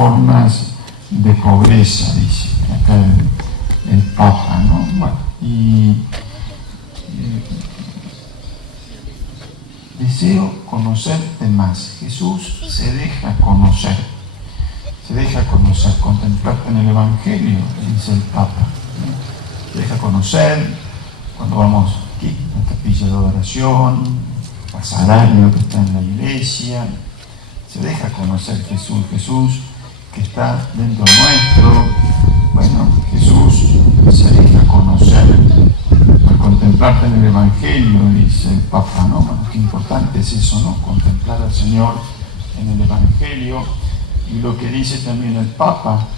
formas de pobreza, dice acá el Papa, ¿no? Bueno, deseo conocerte más. Jesús se deja conocer, contemplarte en el Evangelio, dice el Papa, ¿no? Se deja conocer cuando vamos aquí, a la capilla de adoración, al sagrario que está en la iglesia. Se deja conocer Jesús que está dentro nuestro. Bueno, Jesús se deja conocer al contemplarte en el Evangelio, dice el Papa, ¿no? Bueno, qué importante es eso, ¿no? Contemplar al Señor en el Evangelio. Y lo que dice también el Papa,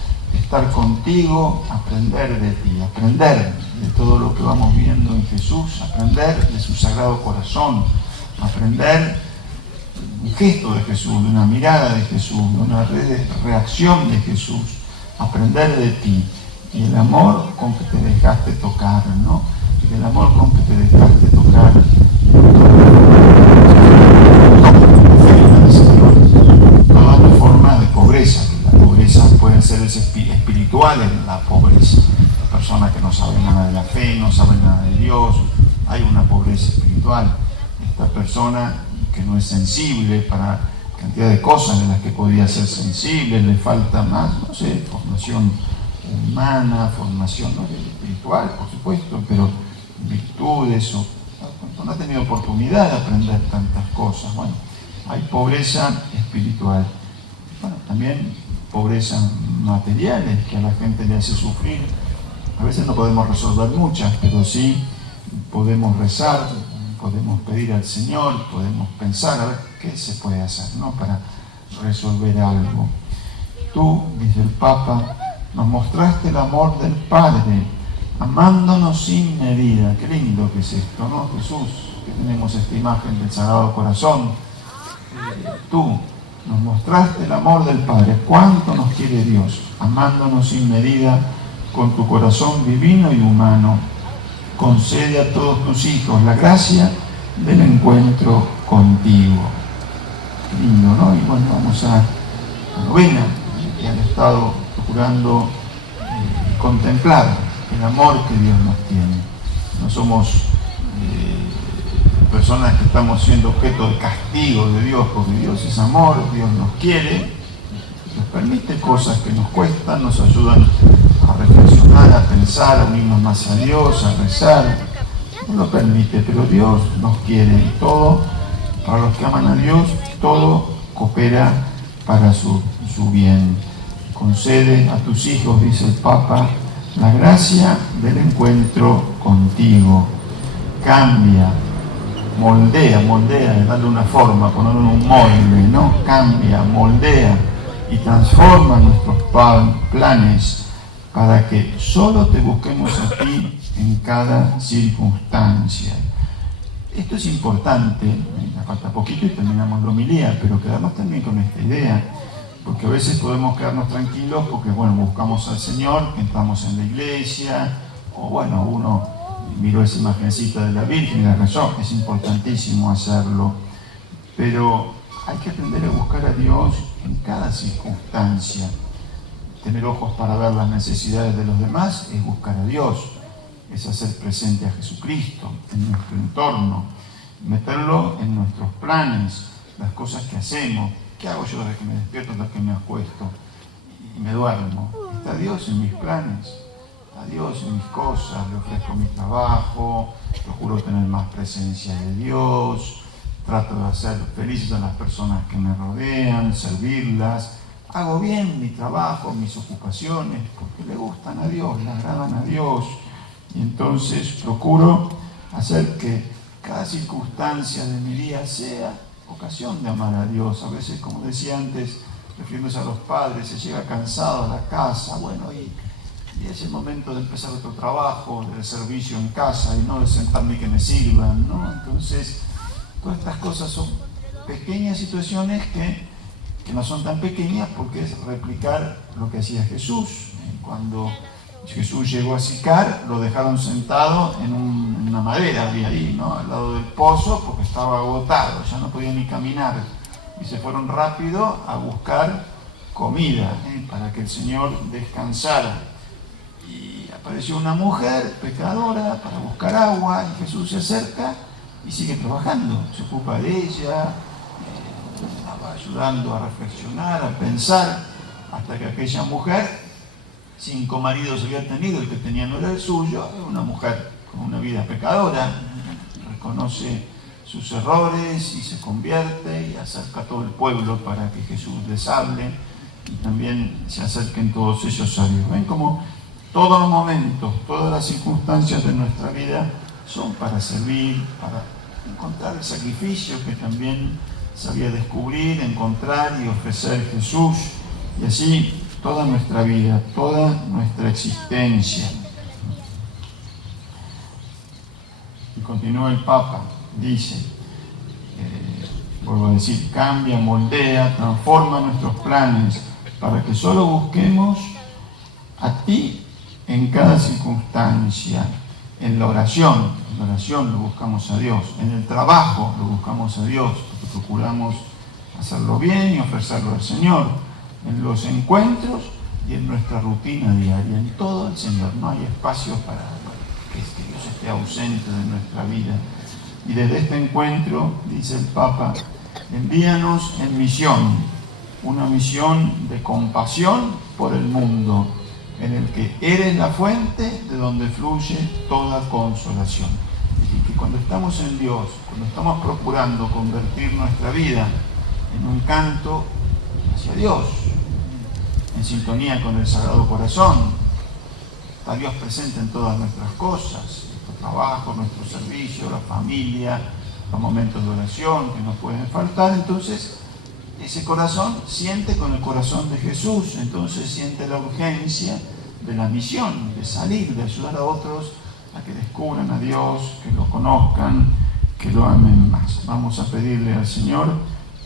estar contigo, aprender de ti, aprender de todo lo que vamos viendo en Jesús, aprender de su Sagrado Corazón, aprender un gesto de Jesús, de una mirada de Jesús, de una reacción de Jesús, aprender de ti y el amor con que te dejaste tocar, ¿no? Y el amor con que te dejaste tocar todas las formas de pobreza, que las pobrezas pueden ser espirituales, la pobreza, la persona que no sabe nada de la fe, no sabe nada de Dios, hay una pobreza espiritual. Esta persona que no es sensible para cantidad de cosas en las que podría ser sensible, le falta más, no sé, formación humana, formación espiritual, por supuesto, pero virtudes, o no ha tenido oportunidad de aprender tantas cosas. Bueno, hay pobreza espiritual. Bueno, también pobreza materiales que a la gente le hace sufrir. A veces no podemos resolver muchas, pero sí podemos rezar, podemos pedir al Señor, podemos pensar a ver qué se puede hacer, ¿no? Para resolver algo. Tú, dice el Papa, nos mostraste el amor del Padre, amándonos sin medida. Qué lindo que es esto, ¿no? Jesús, que tenemos esta imagen del Sagrado Corazón. Tú nos mostraste el amor del Padre. ¿Cuánto nos quiere Dios? Amándonos sin medida con tu corazón divino y humano. Concede a todos tus hijos la gracia del encuentro contigo. Qué lindo, ¿no? Y bueno, vamos a la novena, que han estado procurando contemplar el amor que Dios nos tiene. No somos personas que estamos siendo objeto de castigo de Dios, porque Dios es amor, Dios nos quiere, nos permite cosas que nos cuestan, nos ayudan a reflexionar, a pensar, a unirnos más a Dios, a rezar. No lo permite, pero Dios nos quiere y todo, para los que aman a Dios, todo coopera para su bien. Concede a tus hijos, dice el Papa, la gracia del encuentro contigo. Cambia, moldea, darle una forma, ponerle un molde, ¿no? Cambia, moldea y transforma nuestros planes para que solo te busquemos a ti en cada circunstancia. Esto es importante, me falta poquito y terminamos la homilía, pero quedarnos también con esta idea, porque a veces podemos quedarnos tranquilos porque, bueno, buscamos al Señor, entramos en la iglesia, o bueno, uno miró esa imagencita de la Virgen y la rezó, es importantísimo hacerlo, pero hay que aprender a buscar a Dios en cada circunstancia. Tener ojos para ver las necesidades de los demás es buscar a Dios, es hacer presente a Jesucristo en nuestro entorno, meterlo en nuestros planes, las cosas que hacemos. ¿Qué hago yo desde que me despierto hasta que me acuesto y me duermo? ¿Está Dios en mis planes? ¿Está Dios en mis cosas? Le ofrezco mi trabajo, procuro tener más presencia de Dios, trato de hacer felices a las personas que me rodean, servirlas. Hago bien mi trabajo, mis ocupaciones, porque le gustan a Dios, le agradan a Dios. Y entonces procuro hacer que cada circunstancia de mi día sea ocasión de amar a Dios. A veces, como decía antes, refiriéndose a los padres, se llega cansado a la casa, bueno, y es el momento de empezar otro trabajo, del servicio en casa, y no de sentarme y que me sirvan, ¿no? Entonces, todas estas cosas son pequeñas situaciones que no son tan pequeñas, porque es replicar lo que hacía Jesús. Cuando Jesús llegó a Sicar, lo dejaron sentado en una madera, había ahí, ¿no? Al lado del pozo, porque estaba agotado, ya no podía ni caminar. Y se fueron rápido a buscar comida, para que el Señor descansara. Y apareció una mujer pecadora para buscar agua, y Jesús se acerca y sigue trabajando, se ocupa de ella, la va ayudando a reflexionar, a pensar, hasta que aquella mujer, 5 maridos había tenido, el que tenía no era el suyo, era una mujer con una vida pecadora, reconoce sus errores y se convierte y acerca a todo el pueblo para que Jesús les hable y también se acerquen todos ellos a Dios. Ven como todos los momentos, todas las circunstancias de nuestra vida son para servir, para encontrar el sacrificio que también sabía descubrir, encontrar y ofrecer Jesús, y así toda nuestra vida, toda nuestra existencia. Y continúa el Papa, dice, vuelvo a decir, cambia, moldea, transforma nuestros planes para que solo busquemos a ti en cada circunstancia. En la oración lo buscamos a Dios. En el trabajo lo buscamos a Dios, porque procuramos hacerlo bien y ofrecerlo al Señor. En los encuentros y en nuestra rutina diaria, en todo el Señor. No hay espacio para que Dios esté ausente de nuestra vida. Y desde este encuentro, dice el Papa, envíanos en misión, una misión de compasión por el mundo, en el que eres la fuente de donde fluye toda consolación. Y que cuando estamos en Dios, cuando estamos procurando convertir nuestra vida en un canto hacia Dios, en sintonía con el Sagrado Corazón, está Dios presente en todas nuestras cosas, nuestro trabajo, nuestro servicio, la familia, los momentos de oración que no pueden faltar. Entonces ese corazón siente con el corazón de Jesús, entonces siente la urgencia de la misión, de salir, de ayudar a otros a que descubran a Dios, que lo conozcan, que lo amen más. Vamos a pedirle al Señor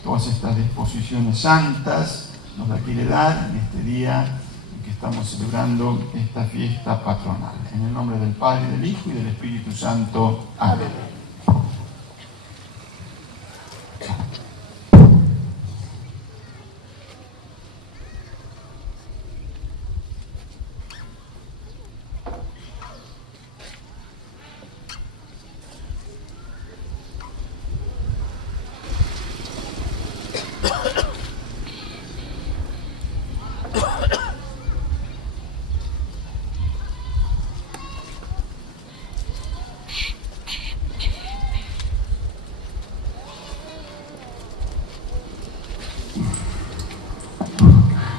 todas estas disposiciones santas, nos la quiere dar en este día en que estamos celebrando esta fiesta patronal. En el nombre del Padre, del Hijo y del Espíritu Santo. Amén.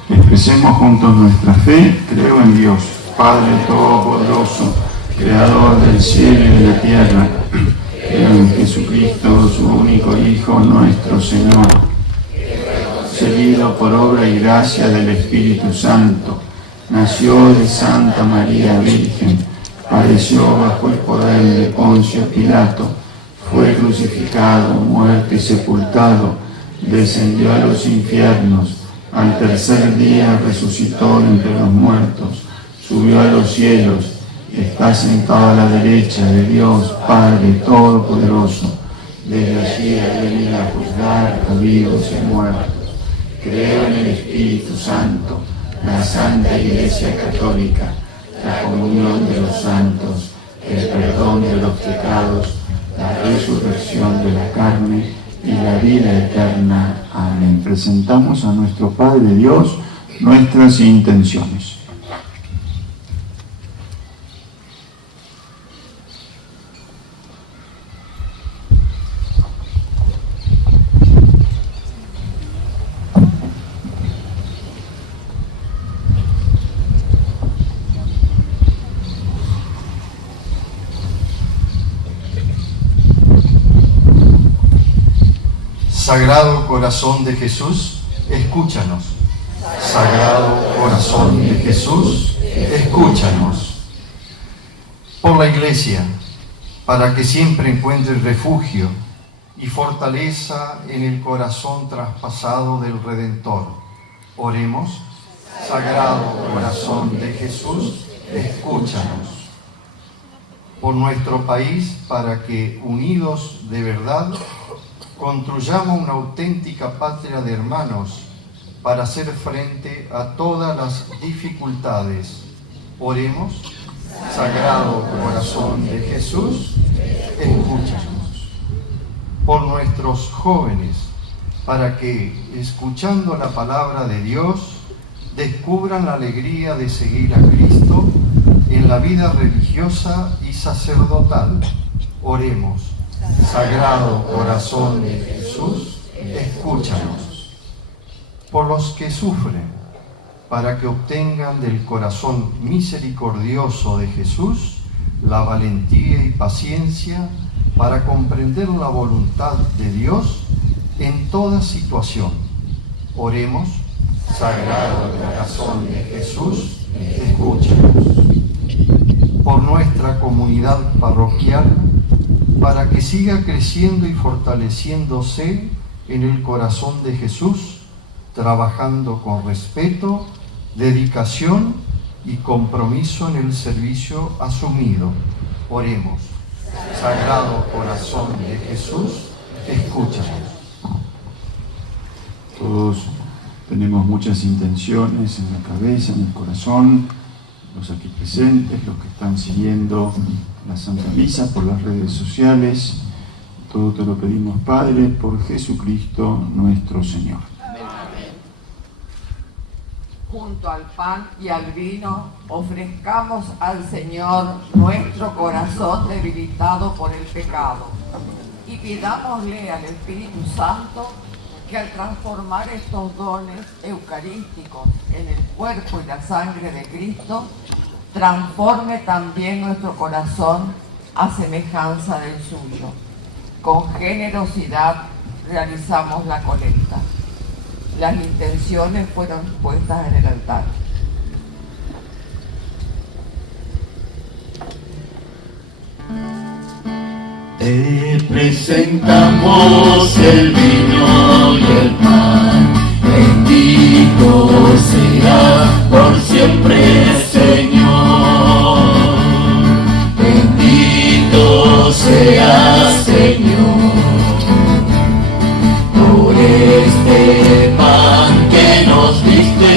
Expresemos juntos nuestra fe. Creo en Dios, Padre Todopoderoso, Creador del cielo y de la tierra. Creo en Jesucristo, su único Hijo, nuestro Señor, concebido por obra y gracia del Espíritu Santo, nació de Santa María Virgen, padeció bajo el poder de Poncio Pilato, fue crucificado, muerto y sepultado, descendió a los infiernos, al tercer día resucitó entre los muertos, subió a los cielos, está sentado a la derecha de Dios Padre Todopoderoso. Desde allí ha de venir a juzgar a vivos y muertos. Creo en el Espíritu Santo, la Santa Iglesia Católica, la comunión de los santos, el perdón de los pecados, la resurrección de la carne y la vida eterna. Amén. Presentamos a nuestro Padre Dios nuestras intenciones. Sagrado Corazón de Jesús, escúchanos. Sagrado Corazón de Jesús, escúchanos. Por la Iglesia, para que siempre encuentre refugio y fortaleza en el corazón traspasado del Redentor. Oremos. Sagrado Corazón de Jesús, escúchanos. Por nuestro país, para que, unidos de verdad, construyamos una auténtica patria de hermanos, para hacer frente a todas las dificultades. Oremos. Sagrado Corazón de Jesús, escúchanos. Por nuestros jóvenes, para que, escuchando la palabra de Dios, descubran la alegría de seguir a Cristo en la vida religiosa y sacerdotal. Oremos. Sagrado Corazón de Jesús, escúchanos. Por los que sufren, para que obtengan del corazón misericordioso de Jesús la valentía y paciencia para comprender la voluntad de Dios en toda situación. Oremos. Sagrado Corazón de Jesús, escúchanos. Por nuestra comunidad parroquial, para que siga creciendo y fortaleciéndose en el corazón de Jesús, trabajando con respeto, dedicación y compromiso en el servicio asumido. Oremos. Sagrado Corazón de Jesús, escúchanos. Todos tenemos muchas intenciones en la cabeza, en el corazón, los aquí presentes, los que están siguiendo la Santa Misa por las redes sociales. Todo te lo pedimos, Padre, por Jesucristo nuestro Señor. Junto al pan y al vino, ofrezcamos al Señor nuestro corazón debilitado por el pecado y pidámosle al Espíritu Santo que al transformar estos dones eucarísticos en el cuerpo y la sangre de Cristo, transforme también nuestro corazón a semejanza del suyo. Con generosidad realizamos la colecta. Las intenciones fueron puestas en el altar. Te presentamos el vino y el pan, bendito sea por siempre, Señor. Bendito sea, Señor, por este pan que nos diste,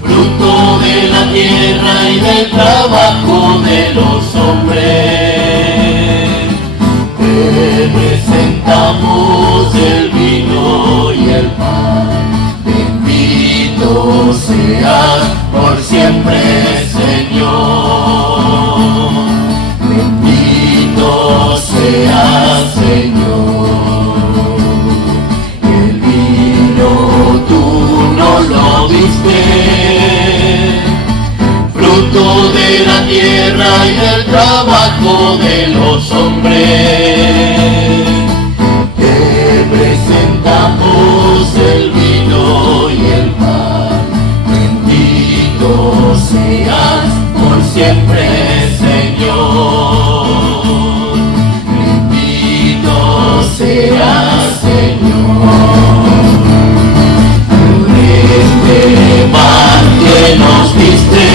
fruto de la tierra y del trabajo de los hombres. Presentamos el vino y el pan, bendito seas por siempre, Señor. Bendito seas, Señor. El vino tú no lo diste, fruto de la tierra y del trabajo de los hombres. Te presentamos el vino y el pan, bendito seas por siempre, Señor. Bendito seas, Señor. Por este pan que nos diste,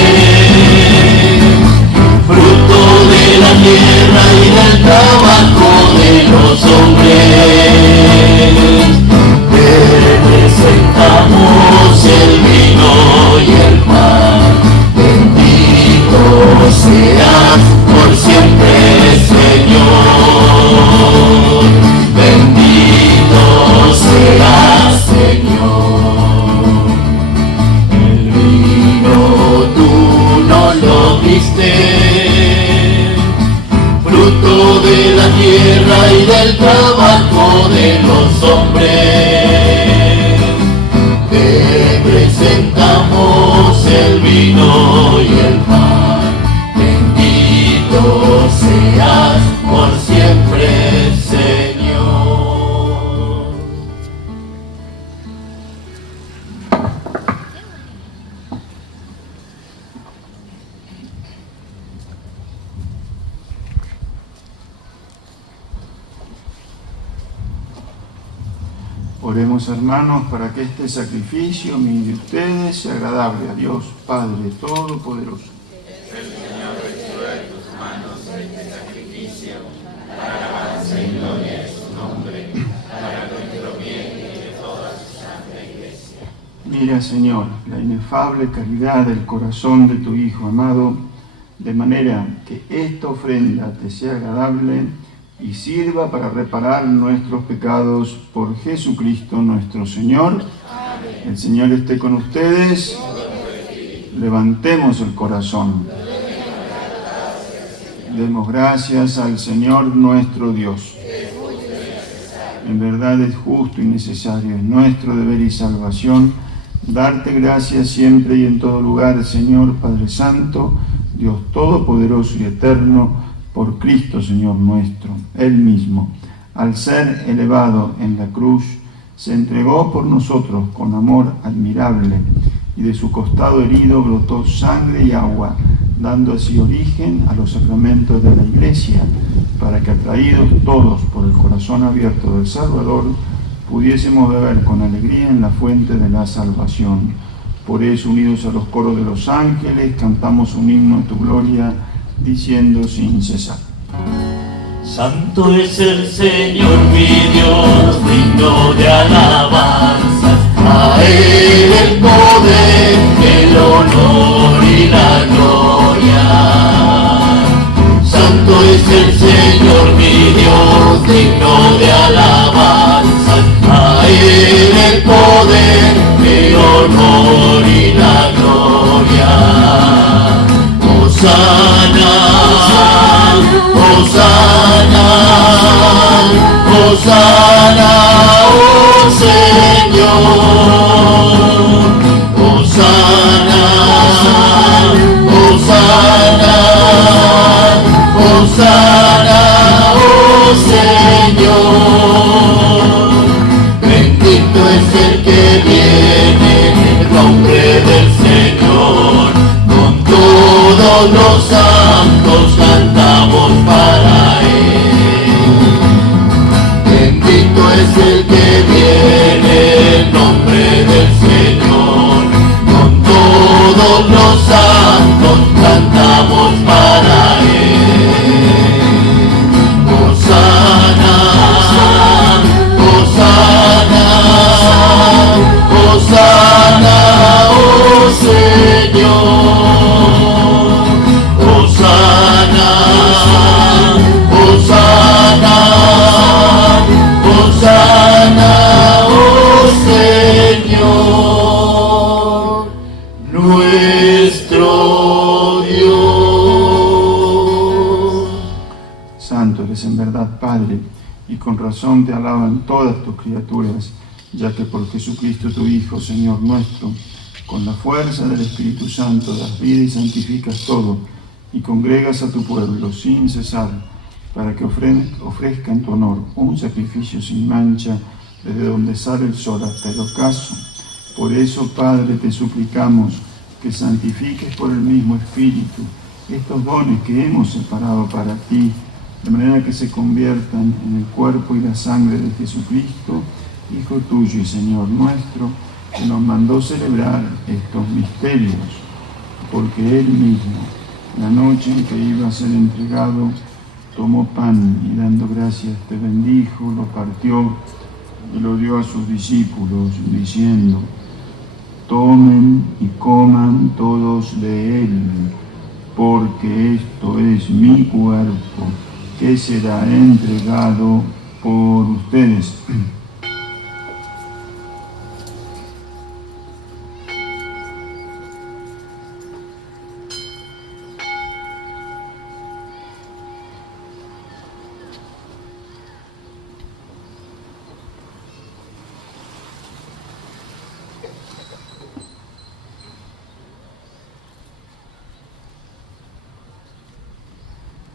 fruto de la tierra y del trabajo de los hombres. Te presentamos el vino y el pan, bendito seas por siempre, Señor. Bendito seas, Señor. El vino tú no lo diste, fruto de la tierra y del trabajo de los hombres. Te presentamos el vino y el pan, bendito seas por siempre, Señor. Oremos, hermanos, para que este sacrificio mío de ustedes sea agradable a Dios, Padre Todopoderoso. El Señor reciba de tus manos este sacrificio para alabanza y gloria de su nombre, para nuestro bien y de toda su sangre. Mira, Señor, la inefable caridad del corazón de tu Hijo amado, de manera que esta ofrenda te sea agradable y sirva para reparar nuestros pecados por Jesucristo nuestro Señor. Amén. El Señor esté con ustedes. Levantemos el corazón. Demos gracias al Señor nuestro Dios. En verdad es justo y necesario, es nuestro deber y salvación, darte gracias siempre y en todo lugar, Señor Padre Santo, Dios Todopoderoso y Eterno, por Cristo, Señor nuestro. Él mismo, al ser elevado en la cruz, se entregó por nosotros con amor admirable, y de su costado herido brotó sangre y agua, dando así origen a los sacramentos de la Iglesia, para que, atraídos todos por el corazón abierto del Salvador, pudiésemos beber con alegría en la fuente de la salvación. Por eso, unidos a los coros de los ángeles, cantamos un himno a tu gloria, diciendo sin cesar: Santo es el Señor mi Dios, digno de alabanza. A Él el poder, el honor y la gloria. Santo es el Señor mi Dios, digno de alabanza. A Él el poder, el honor y la gloria. Hosana, Hosana, Hosana, oh Señor. Hosana, Hosana, Hosana, oh Señor. Bendito es el que viene en el nombre del Señor. Con todos los santos cantamos para Él. Bendito es el que viene en nombre del Señor. Con todos los santos cantamos para Él. Hosana, Hosana, Hosana, oh Señor. Hosana, Hosana, Hosana, oh Señor nuestro Dios. Santo eres en verdad, Padre, y con razón te alaban todas tus criaturas, ya que por Jesucristo tu Hijo, Señor nuestro, con la fuerza del Espíritu Santo das vida y santificas todo, y congregas a tu pueblo sin cesar, para que ofrezca en tu honor un sacrificio sin mancha, desde donde sale el sol hasta el ocaso. Por eso, Padre, te suplicamos que santifiques por el mismo Espíritu estos dones que hemos separado para ti, de manera que se conviertan en el cuerpo y la sangre de Jesucristo, Hijo tuyo y Señor nuestro, que nos mandó celebrar estos misterios, porque Él mismo, la noche en que iba a ser entregado, tomó pan y dando gracias te bendijo, lo partió y lo dio a sus discípulos, diciendo: tomen y coman todos de él, porque esto es mi cuerpo, que será entregado por ustedes.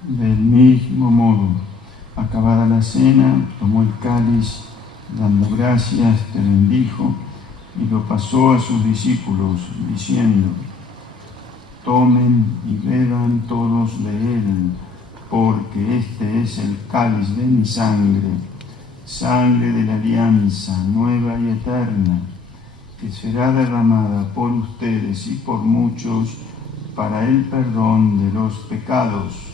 Del mismo modo, acabada la cena, tomó el cáliz, dando gracias, te bendijo y lo pasó a sus discípulos, diciendo: tomen y beban todos de él, porque este es el cáliz de mi sangre, sangre de la alianza nueva y eterna, que será derramada por ustedes y por muchos para el perdón de los pecados.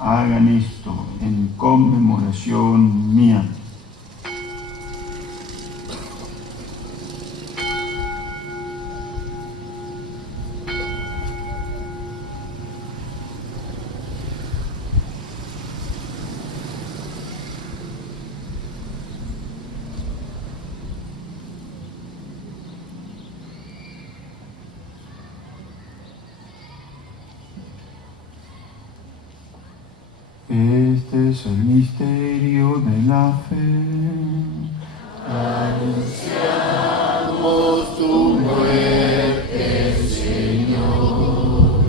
Hagan esto en conmemoración mía. Este es el misterio de la fe. Anunciamos tu muerte, Señor,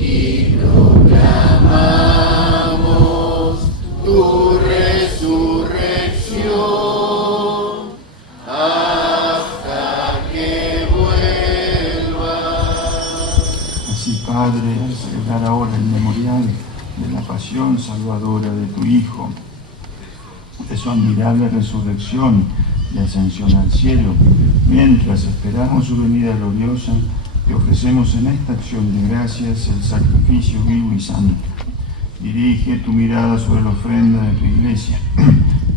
y proclamamos tu resurrección hasta que vuelvas. Así, Padre, al celebrar ahora el memorial de la pasión salvadora de tu Hijo, de su admirable resurrección y ascensión al cielo, mientras esperamos su venida gloriosa, te ofrecemos en esta acción de gracias el sacrificio vivo y santo. Dirige tu mirada sobre la ofrenda de tu Iglesia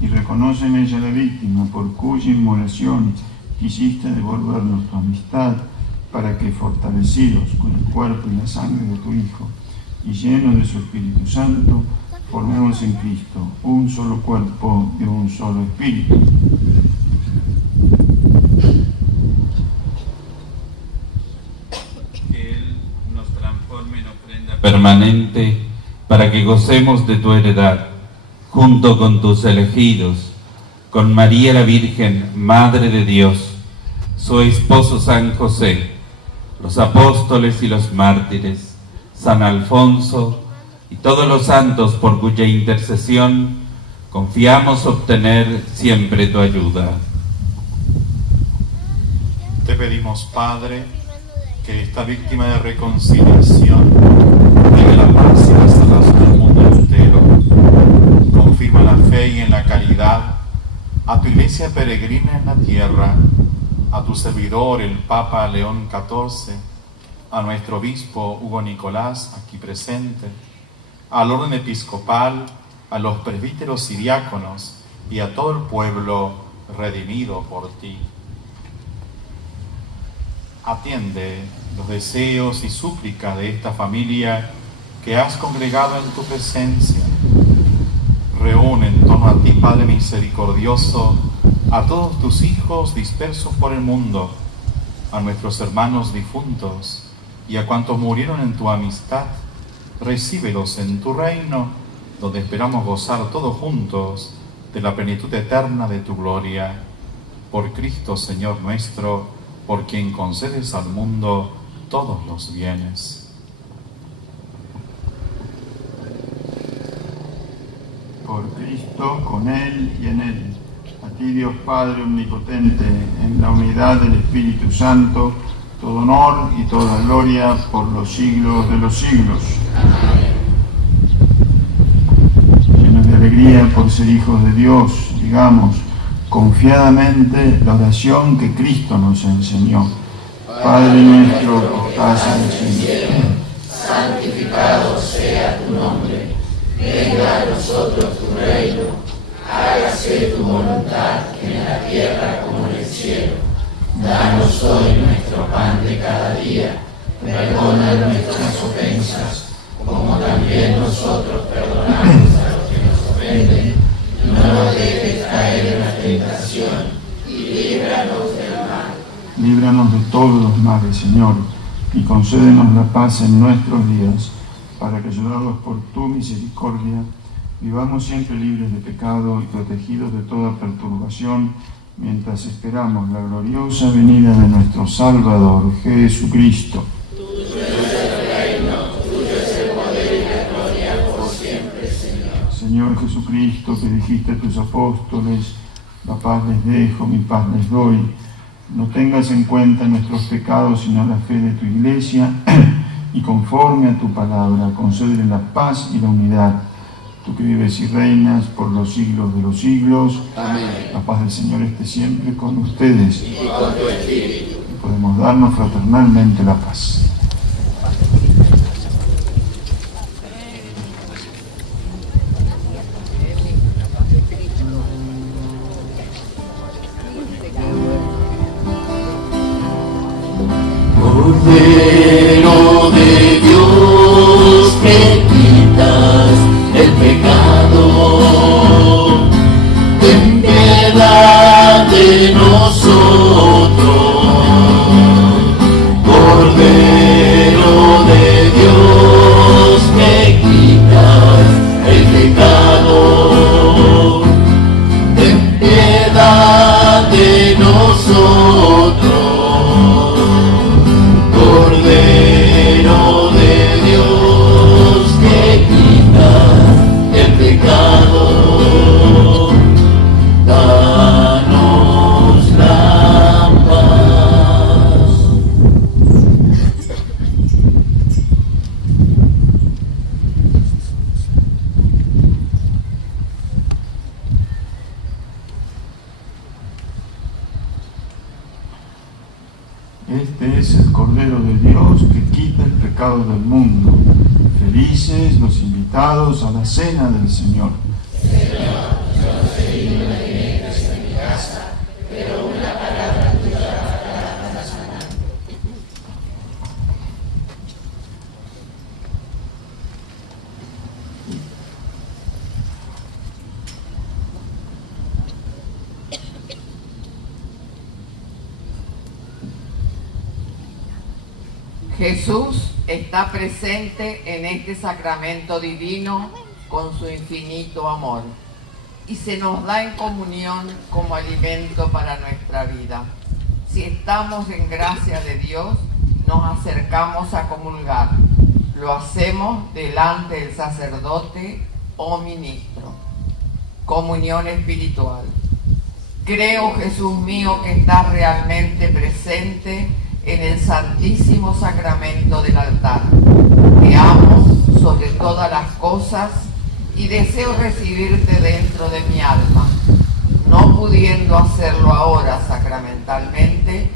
y reconoce en ella la víctima por cuya inmolación quisiste devolvernos tu amistad, para que, fortalecidos con el cuerpo y la sangre de tu Hijo y llenos de su Espíritu Santo, formemos en Cristo un solo cuerpo y un solo espíritu. Que Él nos transforme en ofrenda permanente para que gocemos de tu heredad, junto con tus elegidos, con María la Virgen, Madre de Dios, su esposo San José, los apóstoles y los mártires, San Alfonso y todos los santos por cuya intercesión confiamos obtener siempre tu ayuda. Te pedimos, Padre, que esta víctima de reconciliación traiga la paz y la salvación al mundo entero. Confirma la fe y en la caridad a tu Iglesia peregrina en la tierra, a tu servidor, el Papa León XIV, a nuestro obispo Hugo Nicolás, aquí presente, al orden episcopal, a los presbíteros y diáconos y a todo el pueblo redimido por ti. Atiende los deseos y súplicas de esta familia que has congregado en tu presencia. Reúne en torno a ti, Padre misericordioso, a todos tus hijos dispersos por el mundo, a nuestros hermanos difuntos y a cuantos murieron en tu amistad. Recíbelos en tu reino, donde esperamos gozar todos juntos de la plenitud eterna de tu gloria. Por Cristo, Señor nuestro, por quien concedes al mundo todos los bienes. Por Cristo, con Él y en Él, a ti, Dios Padre omnipotente, en la unidad del Espíritu Santo, todo honor y toda gloria por los siglos de los siglos. Llenos de alegría por ser hijos de Dios, digamos confiadamente la oración que Cristo nos enseñó. Padre nuestro que estás en el cielo, santificado sea tu nombre. Venga a nosotros tu reino. Hágase tu voluntad en la tierra como en el cielo. Danos hoy nuestro pan de cada día. Perdona nuestras ofensas, como también nosotros perdonamos a los que nos ofenden. No nos dejes caer en la tentación y líbranos del mal. Líbranos de todos los males, Señor, y concédenos la paz en nuestros días, para que, ayudados por tu misericordia, vivamos siempre libres de pecado y protegidos de toda perturbación, mientras esperamos la gloriosa venida de nuestro Salvador, Jesucristo. Tuyo es el reino, tuyo es el poder y la gloria por siempre, Señor. Señor Jesucristo, que dijiste a tus apóstoles, la paz les dejo, mi paz les doy, no tengas en cuenta nuestros pecados, sino la fe de tu Iglesia, y conforme a tu palabra, concédele la paz y la unidad. Tú que vives y reinas por los siglos de los siglos. Amén. La paz del Señor esté siempre con ustedes. Y con tu espíritu. Podemos darnos fraternalmente la paz. Cordero de Dios, que quitas el pecado, ten piedad de nosotros. Cordero de Dios, que quitas el pecado. es el Cordero de Dios que quita el pecado del mundo. Felices los invitados a la cena del Señor. Jesús está presente en este sacramento divino con su infinito amor y se nos da en comunión como alimento para nuestra vida. Si estamos en gracia de Dios, nos acercamos a comulgar. Lo hacemos delante del sacerdote o ministro. Comunión espiritual. Creo, Jesús mío, que estás realmente presente en el santísimo sacramento del altar. Te amo sobre todas las cosas y deseo recibirte dentro de mi alma. No pudiendo hacerlo ahora sacramentalmente,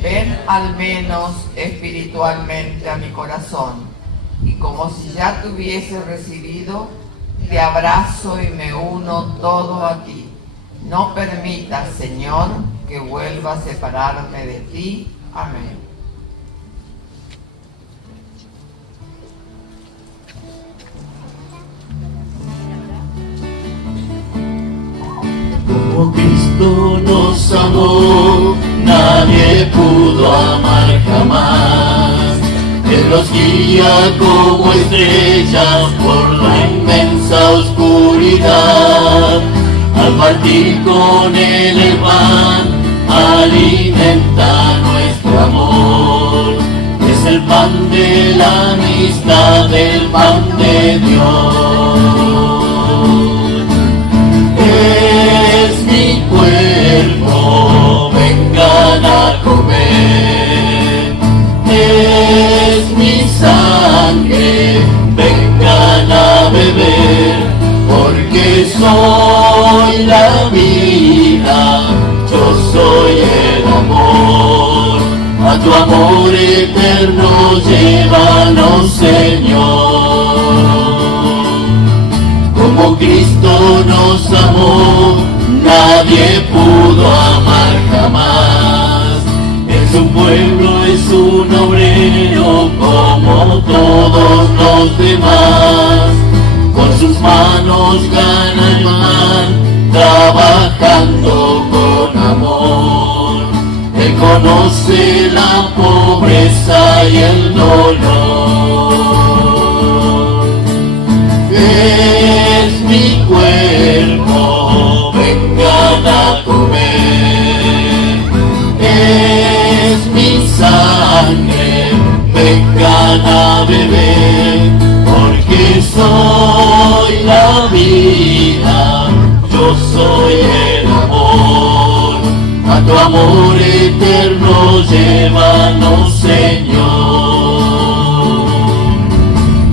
ven al menos espiritualmente a mi corazón y como si ya te hubiese recibido, te abrazo y me uno todo a ti. No permitas, Señor, que vuelva a separarme de ti. Amén. Como Cristo nos amó, nadie pudo amar jamás. Él nos guía como estrellas por la inmensa oscuridad. Al partir con él el pan, alimenta nuestro amor. Es el pan de la amistad, el pan de Dios. Es mi cuerpo, vengan a comer. Es mi sangre, vengan a beber. Porque soy la vida, yo soy el amor. A tu amor eterno llévanos, Señor. Como Cristo nos amó, nadie pudo amar jamás. En su pueblo es un obrero como todos los demás. Con sus manos gana el pan, trabajando con amor. Él conoce la pobreza y el dolor. Es mi cuerpo, vengan a comer. Es mi sangre, vengan a beber. Porque soy la vida, yo soy el amor. A tu amor eterno llévanos, Señor.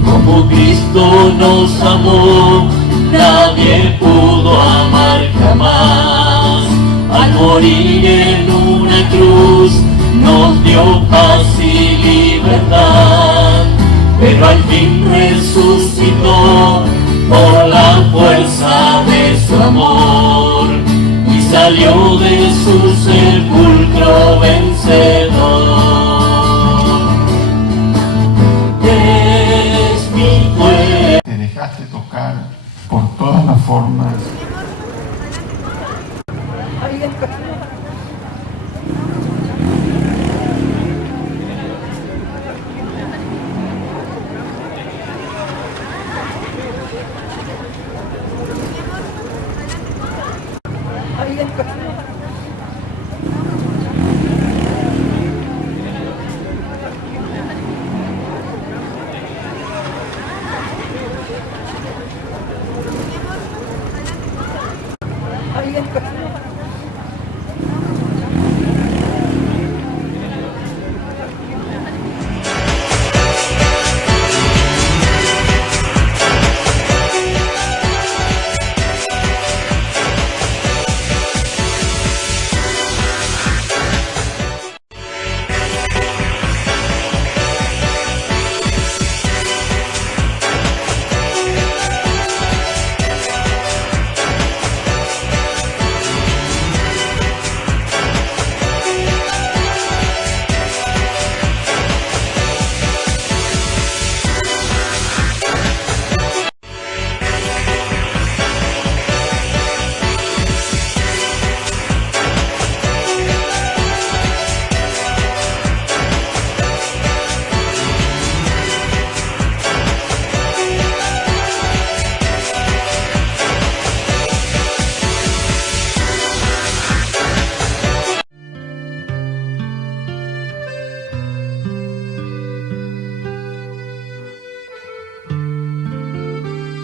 Como Cristo nos amó, nadie pudo amar jamás. Al morir en una cruz, nos dio paz y libertad. Pero al fin resucitó por la fuerza de su amor y salió de su sepulcro vencedor. Es mi cuerpo. Te dejaste tocar por todas las formas